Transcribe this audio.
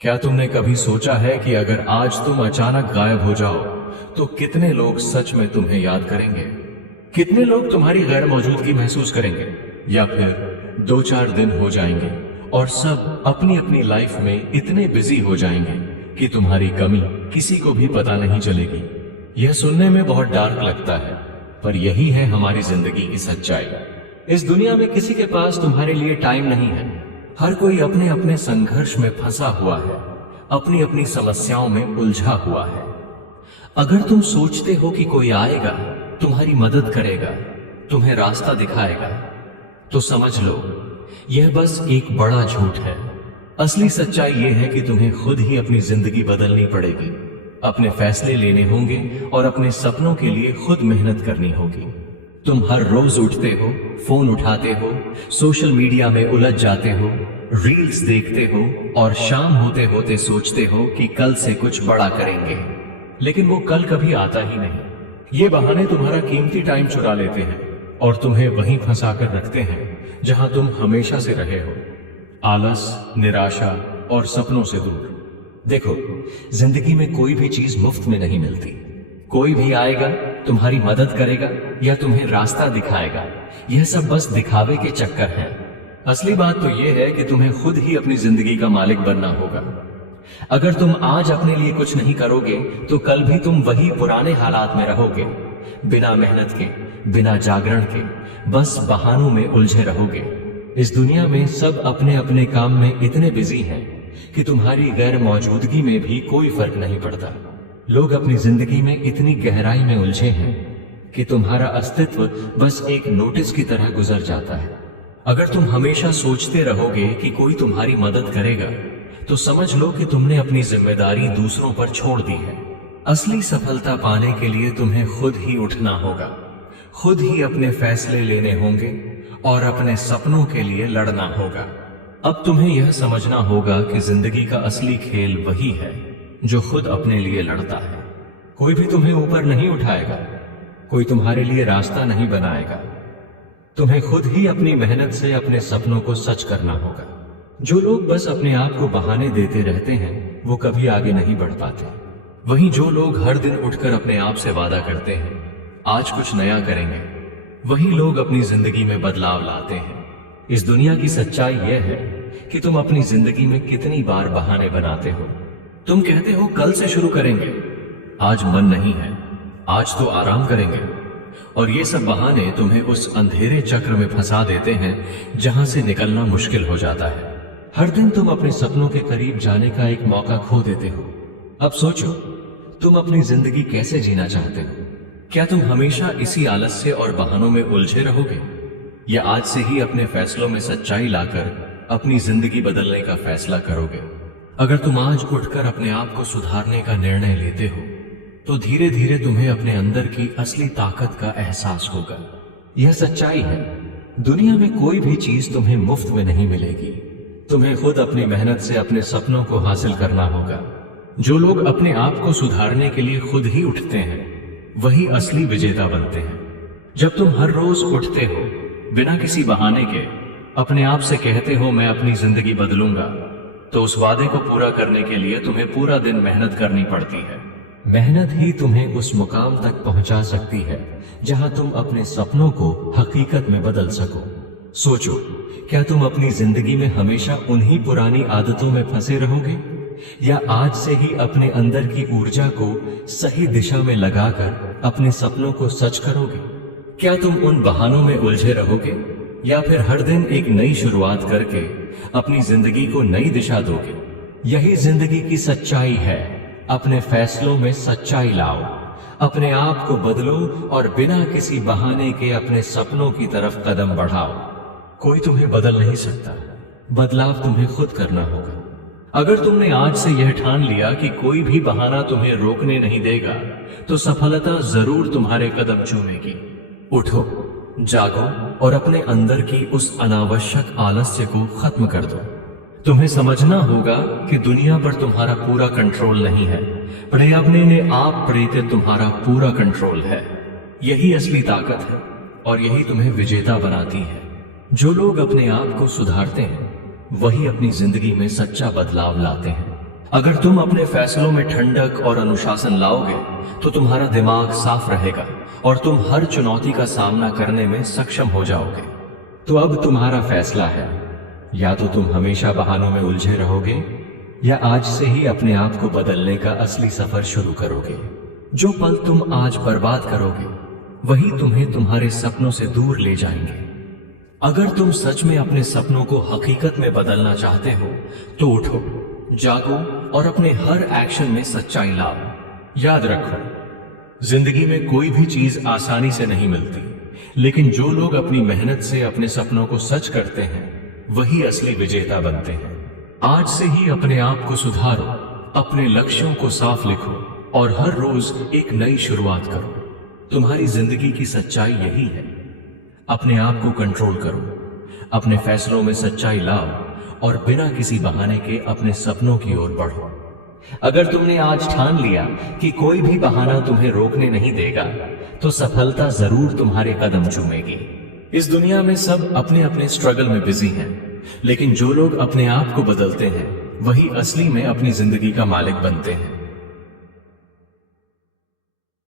क्या तुमने कभी सोचा है कि अगर आज तुम अचानक गायब हो जाओ तो कितने लोग सच में तुम्हें याद करेंगे? कितने लोग तुम्हारी गैर मौजूदगी महसूस करेंगे? या फिर 2-4 दिन हो जाएंगे और सब अपनी अपनी लाइफ में इतने बिजी हो जाएंगे कि तुम्हारी कमी किसी को भी पता नहीं चलेगी। यह सुनने में बहुत डार्क लगता है, पर यही है हमारी जिंदगी की सच्चाई। इस दुनिया में किसी के पास तुम्हारे लिए टाइम नहीं है। हर कोई अपने अपने संघर्ष में फंसा हुआ है, अपनी अपनी समस्याओं में उलझा हुआ है। अगर तुम सोचते हो कि कोई आएगा, तुम्हारी मदद करेगा, तुम्हें रास्ता दिखाएगा, तो समझ लो यह बस एक बड़ा झूठ है। असली सच्चाई यह है कि तुम्हें खुद ही अपनी जिंदगी बदलनी पड़ेगी, अपने फैसले लेने होंगे और अपने सपनों के लिए खुद मेहनत करनी होगी। तुम हर रोज उठते हो, फोन उठाते हो, सोशल मीडिया में उलझ जाते हो, रील्स देखते हो और शाम होते होते सोचते हो कि कल से कुछ बड़ा करेंगे, लेकिन वो कल कभी आता ही नहीं। ये बहाने तुम्हारा कीमती टाइम चुरा लेते हैं और तुम्हें वहीं फंसा कर रखते हैं जहां तुम हमेशा से रहे हो, आलस, निराशा और सपनों से दूर। देखो, जिंदगी में कोई भी चीज मुफ्त में नहीं मिलती। कोई भी आएगा, तुम्हारी मदद करेगा या तुम्हें रास्ता दिखाएगा, यह सब बस दिखावे के चक्कर है। असली बात तो यह है कि तुम्हें खुद ही अपनी जिंदगी का मालिक बनना होगा। अगर तुम आज अपने लिए कुछ नहीं करोगे तो कल भी तुम वही पुराने हालात में रहोगे, बिना मेहनत के, बिना जागरण के, बस बहानों में उलझे रहोगे। इस दुनिया में सब अपने अपने काम में इतने बिजी हैं कि तुम्हारी गैर मौजूदगी में भी कोई फर्क नहीं पड़ता। लोग अपनी जिंदगी में इतनी गहराई में उलझे हैं कि तुम्हारा अस्तित्व बस एक नोटिस की तरह गुजर जाता है। अगर तुम हमेशा सोचते रहोगे कि कोई तुम्हारी मदद करेगा, तो समझ लो कि तुमने अपनी जिम्मेदारी दूसरों पर छोड़ दी है। असली सफलता पाने के लिए तुम्हें खुद ही उठना होगा, खुद ही अपने फैसले लेने होंगे और अपने सपनों के लिए लड़ना होगा। अब तुम्हें यह समझना होगा कि जिंदगी का असली खेल वही है जो खुद अपने लिए लड़ता है। कोई भी तुम्हें ऊपर नहीं उठाएगा, कोई तुम्हारे लिए रास्ता नहीं बनाएगा। तुम्हें खुद ही अपनी मेहनत से अपने सपनों को सच करना होगा। जो लोग बस अपने आप को बहाने देते रहते हैं, वो कभी आगे नहीं बढ़ पाते। वहीं जो लोग हर दिन उठकर अपने आप से वादा करते हैं, आज कुछ नया करेंगे, वही लोग अपनी जिंदगी में बदलाव लाते हैं। इस दुनिया की सच्चाई यह है कि तुम अपनी जिंदगी में कितनी बार बहाने बनाते हो। तुम कहते हो कल से शुरू करेंगे, आज मन नहीं है, आज तो आराम करेंगे, और ये सब बहाने तुम्हें उस अंधेरे चक्र में फंसा देते हैं जहां से निकलना मुश्किल हो जाता है। हर दिन तुम अपने सपनों के करीब जाने का एक मौका खो देते हो। अब सोचो, तुम अपनी जिंदगी कैसे जीना चाहते हो? क्या तुम हमेशा इसी आलस्य और बहानों में उलझे रहोगे, या आज से ही अपने फैसलों में सच्चाई लाकर अपनी जिंदगी बदलने का फैसला करोगे? अगर तुम आज उठकर अपने आप को सुधारने का निर्णय लेते हो, तो धीरे धीरे तुम्हें अपने अंदर की असली ताकत का एहसास होगा। यह सच्चाई है, दुनिया में कोई भी चीज तुम्हें मुफ्त में नहीं मिलेगी। तुम्हें खुद अपनी मेहनत से अपने सपनों को हासिल करना होगा। जो लोग अपने आप को सुधारने के लिए खुद ही उठते हैं, वही असली विजेता बनते हैं। जब तुम हर रोज उठते हो, बिना किसी बहाने के अपने आप से कहते हो मैं अपनी जिंदगी बदलूंगा, तो उस वादे को पूरा करने के लिए तुम्हें पूरा दिन मेहनत करनी पड़ती है। मेहनत ही तुम्हें उस मुकाम तक पहुंचा सकती है जहां तुम अपने सपनों को हकीकत में बदल सको। सोचो, क्या तुम अपनी जिंदगी में हमेशा उन्हीं पुरानी आदतों में फंसे रहोगे, या आज से ही अपने अंदर की ऊर्जा को सही दिशा में लगाकर अपने सपनों को सच करोगे? क्या तुम उन बहानों में उलझे रहोगे, या फिर हर दिन एक नई शुरुआत करके अपनी जिंदगी को नई दिशा दोगे? यही जिंदगी की सच्चाई है। अपने फैसलों में सच्चाई लाओ, अपने आप को बदलो और बिना किसी बहाने के अपने सपनों की तरफ कदम बढ़ाओ। कोई तुम्हें बदल नहीं सकता, बदलाव तुम्हें खुद करना होगा। अगर तुमने आज से यह ठान लिया कि कोई भी बहाना तुम्हें रोकने नहीं देगा, तो सफलता जरूर तुम्हारे कदम चूमेगी। उठो, जागो और अपने अंदर की उस अनावश्यक आलस्य को खत्म कर दो। तुम्हें समझना होगा कि दुनिया पर तुम्हारा पूरा कंट्रोल नहीं है, पर अपने ने आप प्रेरित तुम्हारा पूरा कंट्रोल है। यही असली ताकत है और यही तुम्हें विजेता बनाती है। जो लोग अपने आप को सुधारते हैं, वही अपनी जिंदगी में सच्चा बदलाव लाते हैं। अगर तुम अपने फैसलों में ठंडक और अनुशासन लाओगे तो तुम्हारा दिमाग साफ रहेगा और तुम हर चुनौती का सामना करने में सक्षम हो जाओगे। तो अब तुम्हारा फैसला है, या तो तुम हमेशा बहानों में उलझे रहोगे या आज से ही अपने आप को बदलने का असली सफर शुरू करोगे। जो पल तुम आज बर्बाद करोगे वही तुम्हें तुम्हारे सपनों से दूर ले जाएंगे। अगर तुम सच में अपने सपनों को हकीकत में बदलना चाहते हो तो उठो, जागो और अपने हर एक्शन में सच्चाई लाओ। याद रखो, जिंदगी में कोई भी चीज आसानी से नहीं मिलती, लेकिन जो लोग अपनी मेहनत से अपने सपनों को सच करते हैं वही असली विजेता बनते हैं। आज से ही अपने आप को सुधारो, अपने लक्ष्यों को साफ लिखो और हर रोज एक नई शुरुआत करो। तुम्हारी जिंदगी की सच्चाई यही है। अपने आप को कंट्रोल करो, अपने फैसलों में सच्चाई लाओ और बिना किसी बहाने के अपने सपनों की ओर बढ़ो। अगर तुमने आज ठान लिया कि कोई भी बहाना तुम्हें रोकने नहीं देगा, तो सफलता जरूर तुम्हारे कदम चूमेगी। इस दुनिया में सब अपने अपने स्ट्रगल में बिजी हैं, लेकिन जो लोग अपने आप को बदलते हैं वही असली में अपनी जिंदगी का मालिक बनते हैं।